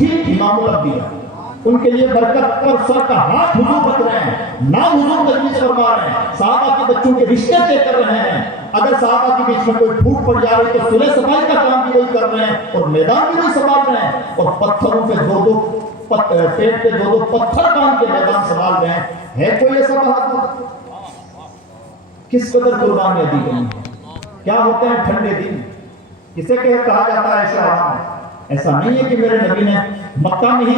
ٹھیک امام الانبیاء، ان کے لیے برکت اور سر کا ہاتھ حضور رکھ رہے ہیں، نام حضور تجویز فرما رہے ہیں، صحابہ کے بچوں کے رشتے طے کر رہے ہیں، اگر صحابہ کے بیچ میں کوئی پھوٹ پڑ جا رہی تو صلح صفائی کا کام بھی وہی کر رہے ہیں اور میدان بھی وہی سنبھال رہے ہیں، اور پتھروں پہ پیٹ پہ دو پتھر باندھ کے میدان سنبھال رہے ہیں۔ ہے کوئی ایسا بہادر؟ کس قدر قربانیاں دی گئی ہیں؟ کیا ہوتے ہیں ٹھنڈے دن؟ کسے کہا جاتا ہے شاہ؟ ایسا نہیں ہے کہ میرے نبی نے مکہ میں ہی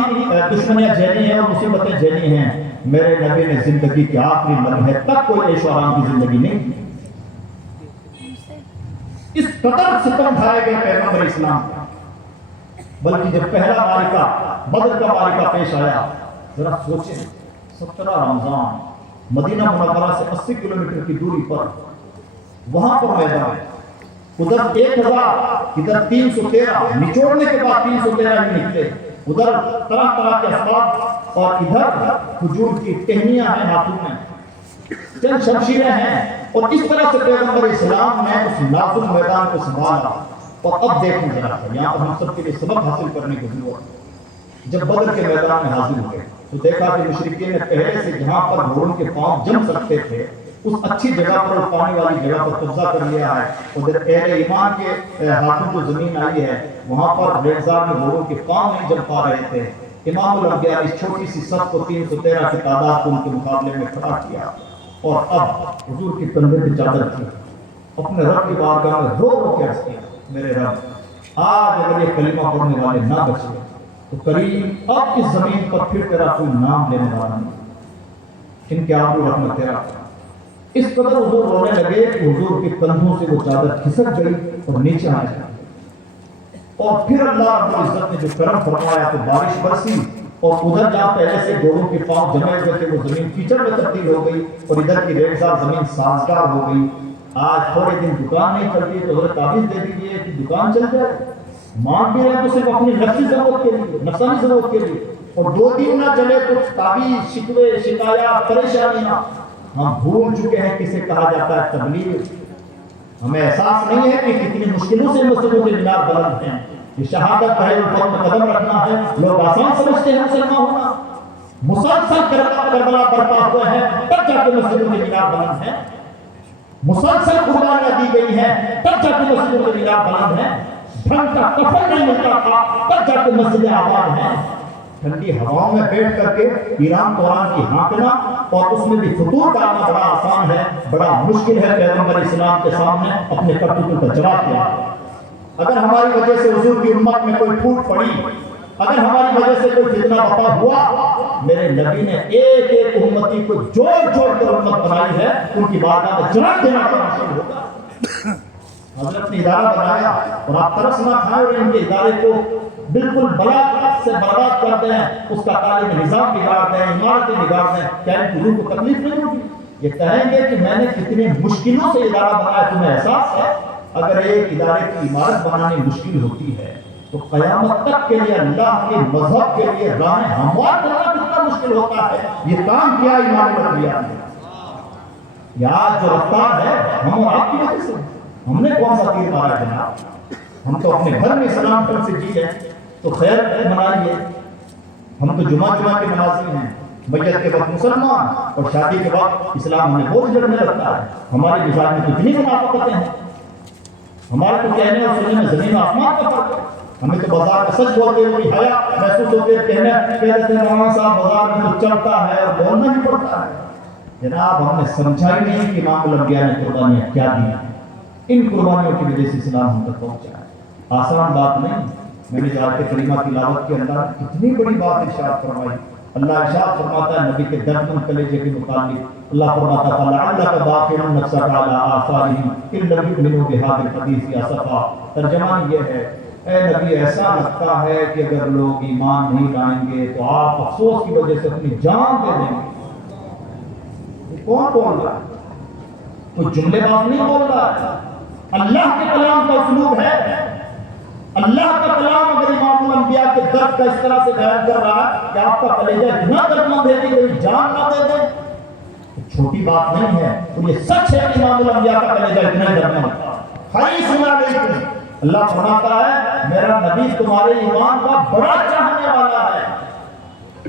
دشمنیاں جھیلی ہیں اور مصیبتیں جھیلی ہیں، میرے نبی نے زندگی کے آخری لمحے تک کوئی عیش و آرام کی زندگی نہیں دی۔ اس قدر ستم اٹھائے گئے پیغمبر اسلام کا، بلکہ جب پہلا معرکہ بدر کا معرکہ پیش آیا، ذرا سوچیں 17 رمضان مدینہ منورہ سے 80 کلومیٹر کی دوری پر، وہاں پر میدان، ادھر 1000 ادھر 313، نچوڑنے کے بعد 313 ہی نکلے، ادھر طرح طرح کے اسباب اور ادھر کھجور کی ٹہنیاں ہیں ہاتھوں میں، چند شمشیریں ہیں، اور اس طرح سے پیغمبر اسلام نے اس نازک میدان کو سنبھالا۔ اور اب دیکھیں ذرا، یہاں پر ہم سب کے لیے سبق حاصل کرنے کی ضرورت ہے۔ جب بدر کے میدان میں حاضر ہوئے تو دیکھا کہ مشرکین نے پہلے سے جہاں پر گھوڑوں کے پاؤں جم سکتے تھے اس اچھی جگہ پر اور پانی والی جگہ پر قبضہ کر لیا ہے، ادھر اہل ایمان کے ہاتھوں جو زمین آئی ہے وہاں پر ریگزار میں گھوڑوں کے پاؤں نہیں جم پا رہے تھے۔ امام الانبیاء اس چھوٹی سی صف کو 313 کی تعداد کو ان کے مقابلے میں کھڑا کیا، اور اب حضور کی کندھے پہ چادر تھی، اپنے رب کی بارگاہ میں رو رو کے عرض کیا، میرے رب آج اگر یہ کلمہ پڑھنے والے نہ بچے تو کریم اب اس زمین پر پھر تیرا کوئی نام لینے والا نہیں، ان کے آبرو رکھنا تیرا۔ اس قدر حضور رونے لگے کہ حضور کے کندھوں سے وہ چادر کھسک گئی اور نیچے آ گئی، اور پھر اللہ رب العزت نے جو کرم فرمایا تو بارش برسی، اور ادھر جہاں پہلے سے گھوڑوں کے پاؤں جمے ہوئے تھے وہ زمین کیچڑ میں تبدیل ہو گئی، اور ادھر کی ریگزار زمین سازگار ہو گئی۔ آج تھوڑے دن دکان نہیں چلتی تو حضرت تعویذ دے دیجیے کہ دکان چل جائے، مانگ بھی رہے تو صرف اپنی نفسی ضرورت کے لیے، نفسانی ضرورت کے لیے، اور 2 دن نہ چلے تو تعویذ، شکوے، شکایات، پریشانیاں۔ ہم بھول چکے ہیں کسے کہا جاتا ہے تبلیغ۔ ہمیں احساس نہیں ہے کہ کتنی مشکلوں سے مسجدوں کے مینار بلند ہیں۔ یہ شہادت کا اوپر میں قدم رکھنا ہے، لوگ آسان سمجھتے ہیں مسلمان ہونا، مسلسل کربلا برپا ہوئے ہیں تب جا کے مسجدوں کے مینار بلند ہیں، مسلسل قربانیاں دی گئی ہیں تب جا کے مسجدوں کے مینار بلند ہیں، ڈھنگ کا کفن نہیں ملتا تھا تب جا کے مسجدیں آباد ہیں۔ ٹھنڈی ہواؤں میں بیٹھ کر کے ایران قرآن کی ہانکنا اور اس میں بھی فطور ڈالنا بڑا آسان ہے، بڑا مشکل ہے پیغمبر اسلام کے سامنے اپنے کرتوتوں کا جواب دینا۔ اگر ہماری وجہ سے حضور کی امت میں کوئی پھوٹ پڑی، اگر ہماری وجہ سے کوئی فتنہ برپا ہوا، میرے نبی نے ایک ایک امتی کو جوڑ جوڑ کر امت بنائی ہے، ان کی بارگاہ میں جواب دینا بڑا مشکل ہوگا۔ حضرت نے ادارہ بنایا اور آپ ترس نہ کھائیں اور ان کے ادارے کو بالکل بلاک سے برباد کرتے ہیں، اس کا تعلیم نظام بگاڑتے ہیں، عمارتیں بگاڑتے ہیں، کیا ان حضور کو تکلیف نہیں ہوگی؟ یہ کہیں گے کہ میں نے کتنے مشکلوں سے ادارہ بنایا، تمہیں احساس ہے؟ اگر ایک ادارے کی عمارت بنانی مشکل ہوتی ہے تو قیامت تک کے لیے اللہ کے مذہب کے لیے راہیں ہموار کرنا کتنا مشکل ہوتا ہے۔ یہ کام کیا امام الانبیاء نے؟ یہ آج جو رفتار ہے ہم اور آپ کی وجہ سے، ہم نے کون سا تیر مارا جناب؟ ہم تو اپنے گھر میں اسلام پر سے جی ہے تو خیر منائیے۔ ہم تو جمعہ کے نمازی ہیں، میت کے وقت مسلمان اور شادی کے وقت اسلام ہمیں بہت جڑنے لگتا ہے۔ ہماری مزاج میں کتنی منافقتیں ہیں، ہمارے تو کہنے اور سننے میں زمین آسمان کا فرق ہے۔ ہمیں تو بازار کا سچ بولتے ہوئے حیا محسوس ہوتے ہیں، کہتے ہیں مولانا صاحب بازار میں تو چلتا ہے اور بولنا ہی پڑتا ہے۔ جناب ہم نے سمجھا ہی نہیں کہ امام الانبیاء نے قربانیاں کیا دی، ان قربانیوں کی وجہ سے اسلام ہم تک پہنچا ہے۔ آسان بات نہیں۔ میں نے آیت کریمہ تلاوت کے اندر کتنی بڑی بات ارشاد فرمائی۔ اللہ ارشاد فرماتا ہے نبی کے دردمند کلیجے کے متعلق، اللہ فرماتا ہے لعلک باخع نفسک علی آثارہم ان لم یؤمنوا بہذا الحدیث اسفا۔ ترجمہ یہ ہے، اے نبی ایسا لگتا ہے کہ اگر لوگ ایمان نہیں لائیں گے تو آپ افسوس کی وجہ سے اپنی جان دے دیں گے۔ کون بول رہا ہے؟ کوئی جملے باز نہیں بول رہا ہے، اللہ کے کلام کا اسلوب ہے۔ اللہ کا کلام اگر امام الانبیاء کے درد کا اس طرح سے بیان کر رہا ہے کہ آپ کا کلیجہ اتنا دردمند ہے کہ کوئی جان نہ دے دے، تو چھوٹی بات نہیں ہے، اور یہ سچ ہے کہ امام الانبیاء کا کلیجہ اتنا دردمند حریص علیکم۔ اللہ فرماتا ہے میرا نبی تمہارے ایمان کا بڑا چاہنے والا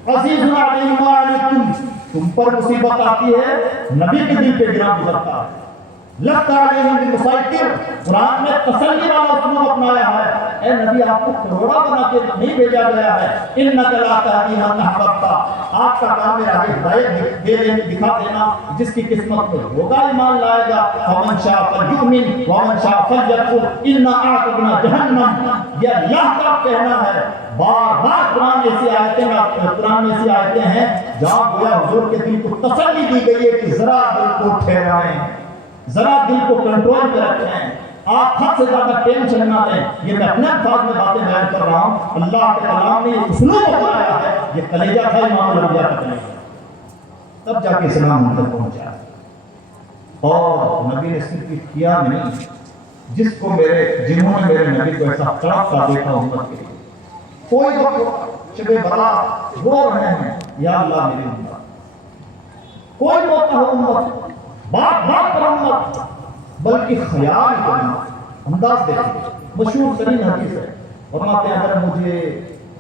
عزیز علیہ ما عنتم، تم پر مصیبت آتی ہے نبی کے دل پہ گرا گزرتا ہے. لگتا علیہم بالمسائطر، قرآن میں تسلی والا اسلوب اپنایا ہے. اے نبی آپ کو کروڑا بنا کے نہیں بھیجا گیا ہے. انک لا تہدی من احببت، آپ کا کام ہے آگے ہدایت دکھا دینا جس کی قسمت میں ہوگا ایمان لائے گا. ومن شاء فلیؤمن ومن شاء فلیکفر انا اعتدنا جہنم، یہ اللہ کا کہنا ہے. بار بار قرآن میں ایسی آیتیں ہیں جہاں گویا حضور کے دل کو تسلی دی گئی ہے کہ ذرا دل کو ٹھہرائیں، ذرا دل کو کنٹرول پہ رکھیں، آپ حد سے زیادہ ٹینشن نہ لیں. یہ میں اپنے الفاظ میں باتیں بیان کر رہا ہوں، اللہ کے کلام نے یہ اسلوب اپنایا ہے. یہ کلیجہ تھا امام الانبیاء کا کلیجہ، تب جا کے اسلام ہم تک پہنچا. اور نبی نے صرف کیا نہیں، جس کو جنہوں نے میرے نبی کو ایسا تڑپتا دیکھا امت کے لیے، کوئی وقت شب برات رو رہے ہیں یا اللہ میری امت، کوئی موقع ہو امت، بات بات پر امت، بلکہ خیال کرنا. انداز دیکھیں، مشہور ترین حدیث ہے، فرماتے ہیں اگر مجھے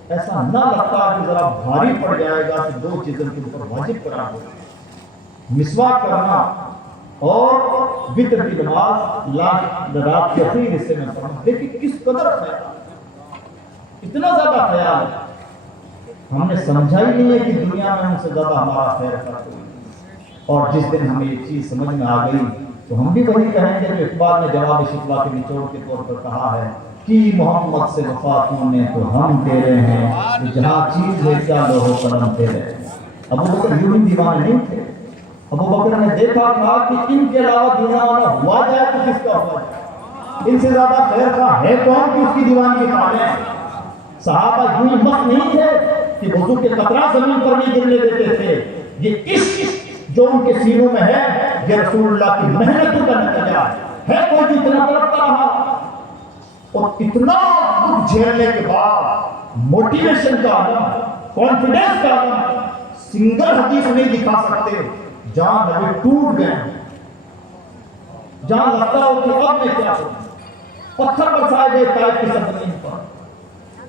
ایسا نہ لگتا کہ ذرا بھاری پڑ جائے گا تو دو چیزوں کے اوپر واجب قرار دے، مسواک کرنا اور وتر کی نماز رات کے آخری حصے میں پڑھنا. دیکھیں کس قدر خیال، اتنا زیادہ خیال ہے. ہم نے سمجھا ہی نہیں ہے کہ دنیا میں ہم سے زیادہ ہمارا خیر کرتا ہے. اور جس دن ہمیں یہ چیز سمجھ میں آ گئی تو ہم بھی وہی کہیں گے جو اقبال نے جواب شکوہ کے نچوڑ کے طور پر کہا ہے کہ محمد سے وفاتوں نے تو ہم تیرے ہیں، جہاں چیز ہے کیا لوہو قلم تیرے. ابو بکر یوں ہی دیوانے نہیں تھے. ابو بکر نے دیکھا تھا کہ ان کے علاوہ دیوانہ ہوا جائے تو کس کا ہوا جائے، ان سے زیادہ خیر کا ہے کون کہ اس کی دیوانگی پالیں. صحابہ یوں ہی مست نہیں تھے کہ وضو کے قطرہ زمین پر نہیں گرنے دیتے تھے. یہ عشق جو ان کے سینوں میں ہے یہ رسول اللہ کی محنتوں کا نتیجہ ہے. کوئی جو اتنا تڑپتا رہا اور اتنا دکھ جھیلنے کے بعد موٹیویشن کا عالم، کانفیڈنس کا عالم سنگل حدیث نہیں دکھا سکتے جہاں نبی ٹوٹ گئے، جہاں لگتا ہو کہ اب میں کیا کروں. پتھر برسائے گئے طائف کی سرزمین پر،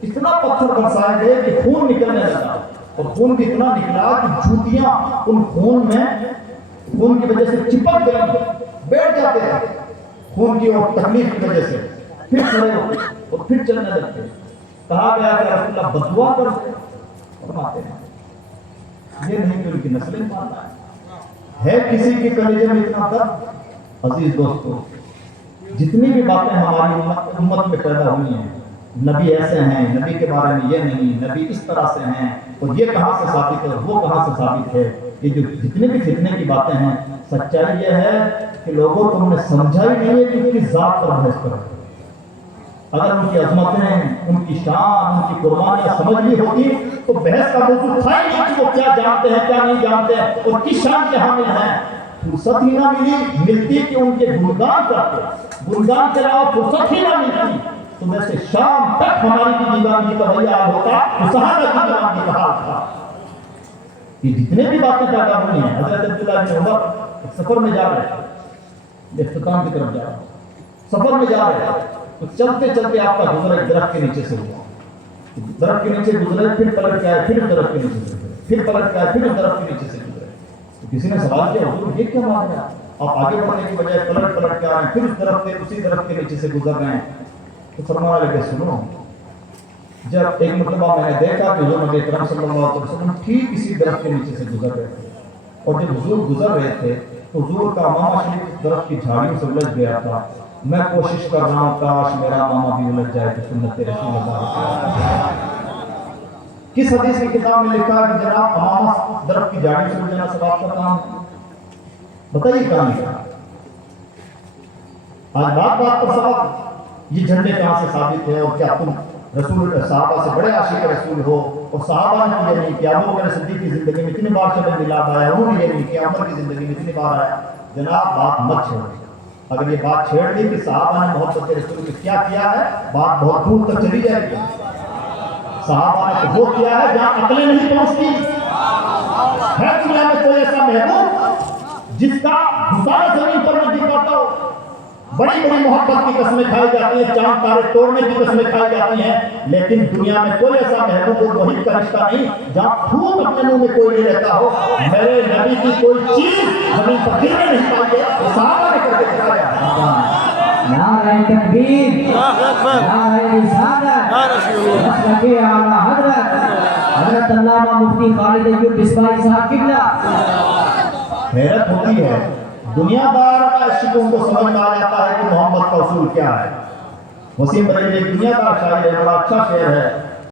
اتنا پتھر برسائے گئے کہ خون نکلنے لگا، اور خون بھی اتنا نکلا کہ جوتیاں ان خون میں خون کی وجہ سے چپک گئے، بیٹھ جاتے ہیں خون کی اور تکلیف کی وجہ سے. پھر کھڑے ہوتے اور پھر چلنے لگتے. کہا گیا کہ رسول اللہ بددعا کرتے، فرماتے ہیں یہ نہیں کہ ان کی نسلیں ماننا ہے کسی کے کلیجے میں اتنا درد. عزیز دوستو، جتنی بھی باتیں ہماری امت میں پیدا ہوئی ہیں، نبی ایسے ہیں، نبی کے بارے میں یہ نہیں، نبی اس طرح سے ہیں، اور یہ کہاں سے ثابت ہے وہ کہاں سے ثابت ہے، یہ جو جتنے بھی فتنے کی باتیں ہیں، سچائی یہ ہے کہ لوگوں تم نے سمجھا ہی نہیں ہے کہ ان کی ذات پر بحث کرو. اگر ان کی عظمتیں، ان کی شان، ان کی قربانیاں سمجھ لی ہوتی تو بحث کا موضوع تھا ہی نہیں کہ وہ کیا جانتے ہیں کیا نہیں جانتے ہیں اور کس شان کے حامل ہیں. فرصت ہی نہ ملتی کہ ان کے گنگان کرتے، گنگان کے علاوہ فرصت ہی نہ ملتی تو ویسے شام تک ہماری بھی دیوانگی کا وہی حال ہوتا تو صحابہ کی دیوانگی کا حال تھا. یہ جتنے بھی باتیں پیدا ہوئی ہیں، حضرت عبداللہ بن عمر ایک سفر میں جا رہے تھے، اختتام کی طرف جا رہے ہیں، سفر میں جا رہے ہیں تو چلتے چلتے آپ کا گزر ایک درخت کے نیچے سے ہوا. درخت کے نیچے گزرے، پھر پلٹ کے آئے، پھر درخت کے نیچے سے گزرے، پھر پلٹ کے آئے، پھر درخت کے نیچے سے گزرے. تو کسی نے سوال کیا حضور یہ کیا بات ہے، آپ آگے بڑھنے کی بجائے پلٹ کے آ رہے ہیں، پھر اسی درخت کے نیچے سے گزر رہے ہیں. تو فرمایا لگے سنو، جب ایک مرتبہ میں نے دیکھا کہ حضور نبی اکرم صلی اللہ علیہ وسلم ٹھیک اسی درخت کے نیچے سے گزر رہے تھے، اور جب حضور گزر رہے تھے تو حضور کا ماما شریف درخت کی جھاڑیوں سے الجھ گیا تھا. میں کوشش کر رہا ہوں کاش میرا ماما بھی الجھ جائے تو سنت رسول اللہ. کس حدیث کی کتاب میں لکھا ہے کہ جناب ماما درخت کی جھاڑیوں سے الجھنا ثواب کا کام ہے؟ بتائیے کہاں لکھا؟ آج بات بات پر سوال یہ جھنڈے کہاں سے ثابت ہے، اور کیا تم رسول صحابہ سے بڑے عاشق رسول ہو؟ اور صحابہ نے یہ نہیں کیا، ابو بکر صدیق کی زندگی میں اتنی بار شب میلاد آیا، انہوں نے یہ نہیں کیا، عمر کی زندگی میں اتنی بار آیا. جناب بات مت چھوڑیں. اگر یہ بات چھیڑ دی کہ صحابہ نے محبت رسول میں کیا کیا ہے، بات بہت دور تک چلی جائے گی. صحابہ نے تو وہ کیا ہے جہاں عقلیں نہیں پہنچتی. ہے دنیا میں کوئی ایسا محبوب جس کا گزارا زمین پر نہیں دکھاتا ہو، بڑی بڑی محبت کی قسمیں کھائی جاتی ہیں، چاند تارے توڑنے کی قسمیں کھائی جاتی ہیں، لیکن دنیا میں کوئی ایسا محبوب اور محب کا رشتہ نہیں جہاں پھوٹ اپنے منہ میں کوئی نہیں رہتا ہو۔ میرے نبی کی کوئی چیز زمین پر گرنے نہیں پائی ہے، صحابہ نے کر کے دکھایا۔ نعرہ تکبیر، نعرہ رسالت، مسلک اعلیٰ حضرت علامہ مفتی خالد ایوب بسوائی صاحب قبلہ۔ حیرت ہوتی ہے، دنیا دار عاشقوں کو سمجھ میں آ جاتا ہے کہ محمد کا اصول کیا ہے۔ وسیم بریلوی ایک دنیا دار شاعر ہے، بڑا اچھا شعر ہے،